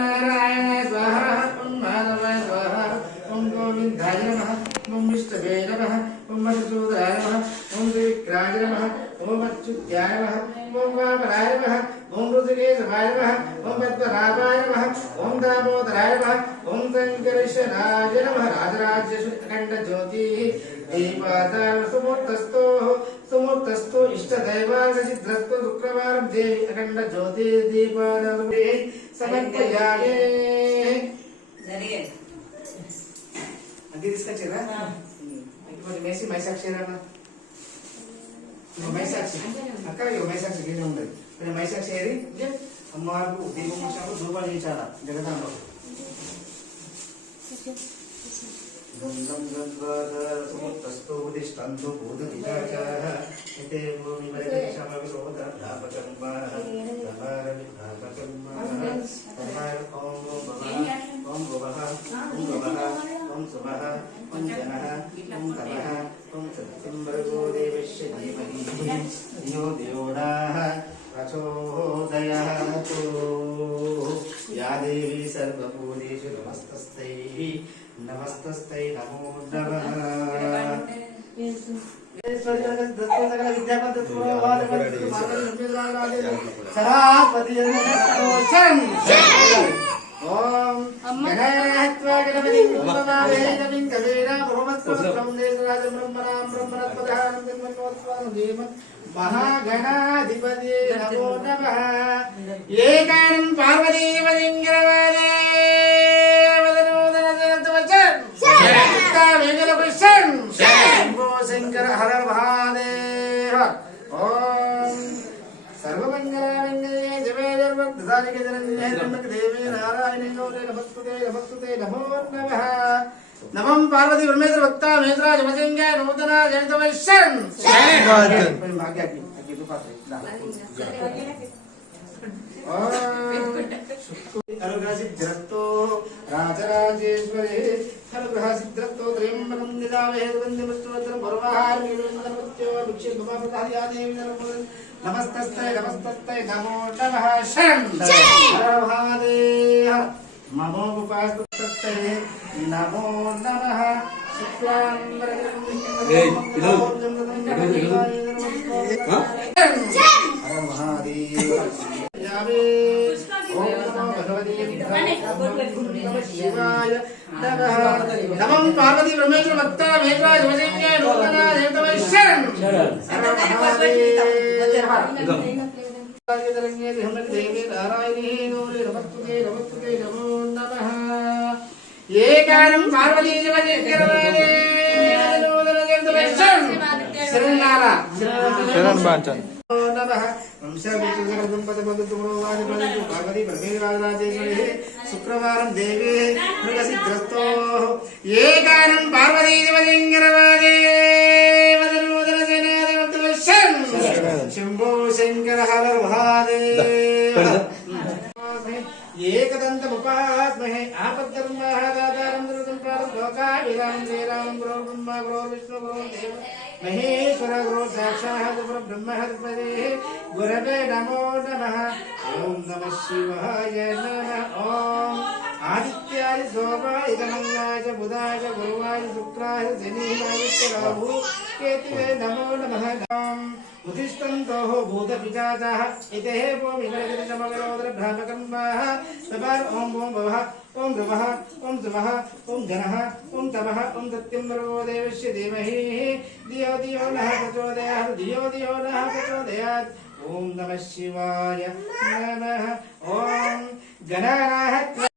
नारायण स्वाहा ओम माधव स्वाहा ओम गोविंदाय नमः ओम विष्णवे नमः ओम मधुसूदनाय नमः ओम त्रिविक्राय नमः ओम अच्युत्याय नमः ओम वामनाय नमः ओम ऋषिकेशवाय नमः ओम पद्मनाभाय नमः ओम दामोदराय नमः ओम शंकरेश्वराय नमः राजराज्य अखंड ज्योति दीपादार सुमूर्तस्थो इष्टदैवासिद्धस्तो शुक्रवारं देवी अखंड ज्योति दीपादार సమర్పయామి జరిగే అది తీసుకొచ్చారా కొంచెం వేసి మైసాక్షి మైసాక్షి అక్కడ మైసాక్షి గిన్నె ఉంటుంది కొంచెం మైసాక్షి ఏది అమ్మవారికి దీపం వచ్చినప్పుడు ధూపాలు చేయించాలా జగదాంలో समुत्तस्थो उदिष्टन्तो भूतविचाचः इते भूमि परिक्षमविरोधधापकर्मः तमारविधापकर्मः ॐ भुवः ॐ सुमः ॐ जनः ॐ तमः ॐ सत्यं भर्गो देवस्य धीमहि धियो यो नः प्रचोदयात् या देवी सर्वभूतेषु नमस्तस्यै नमस्तस्ते नमो नमः सरस्वती ओम गणनात्वा गणपति उपमावेदमिं कवेरा भवमस्त्रं देशराजं ब्रह्मणां ब्रह्मणस्पदानं ब्रह्मणोत्पादं महागणाधिपति नमो नमः एकानं पार्वतीवलिङ्गरवादे शंकर हर महादेव ओम सर्वमंगलमंगले शिवे सर्वप्रसादिके जनन्ये देवी नारायणे नमस्तुते नमो नमः नमः पार्वती परमेश्वर भक्ता महेश्वरा जमसिंह नूतना जनित वैश्यन भाग्य की अनुग्रहसिद्धिरस्तो राजराजेश्वरे अनुग्रहसिद्धिरस्तो त्र्यम्बकं निदामहे सुगन्धिपुष्टवर्धनं पर्वाहारमीडोन्नतमृत्यो भिक्षुभमापदादियादेवी नमस्तस्ते नमो नमः शं हर महादेव ममो उपास्तस्ते नमो नमः हर महादेव नमः पार्वती परमेश्वर भक्ता महेश्वरा जमसिंह नूतना देवतवैश्यं देवी नारायणी नमस्तुते नमो नमः एकानं पार्वती जमसिंह शरण बांचन नमः भगवती परमेश्वराजेश्वरी शुक्रवारं देवी मृगसिद्धस्तो एकानं पार्वती शंभो शंकर हर महादेव एकदन्तमुपास्महे आपद्धर्मः दातारं दुर्गं लोकाभिरामं श्रीरामं गुरो ब्रह्मा गुरो विष्णु गुरो देव महेश्वर गुरो साक्षात् परब्रह्म हरिपदे गुरवे नमो नमः ओम नमः शिवाय नमः ओम आदित्याय सोमाय मंगलाय बुधाय गुरुवाय शुक्राय शनिवाय राहु केतवे नमो नमः ओम उतिष्ठन्तोः भूतपिशाचाः इते भूमिगणगतितमगरोदरभ्रामकर्माः तपर ओम भवः ओम ध्रुवः ओम सुमः ओम जनः ओम तमः ओम सत्यं भर्गो देवस्य धीमहि धियो नः प्रचोदयात् ओम नमः शिवाय नमः ओम गणानाः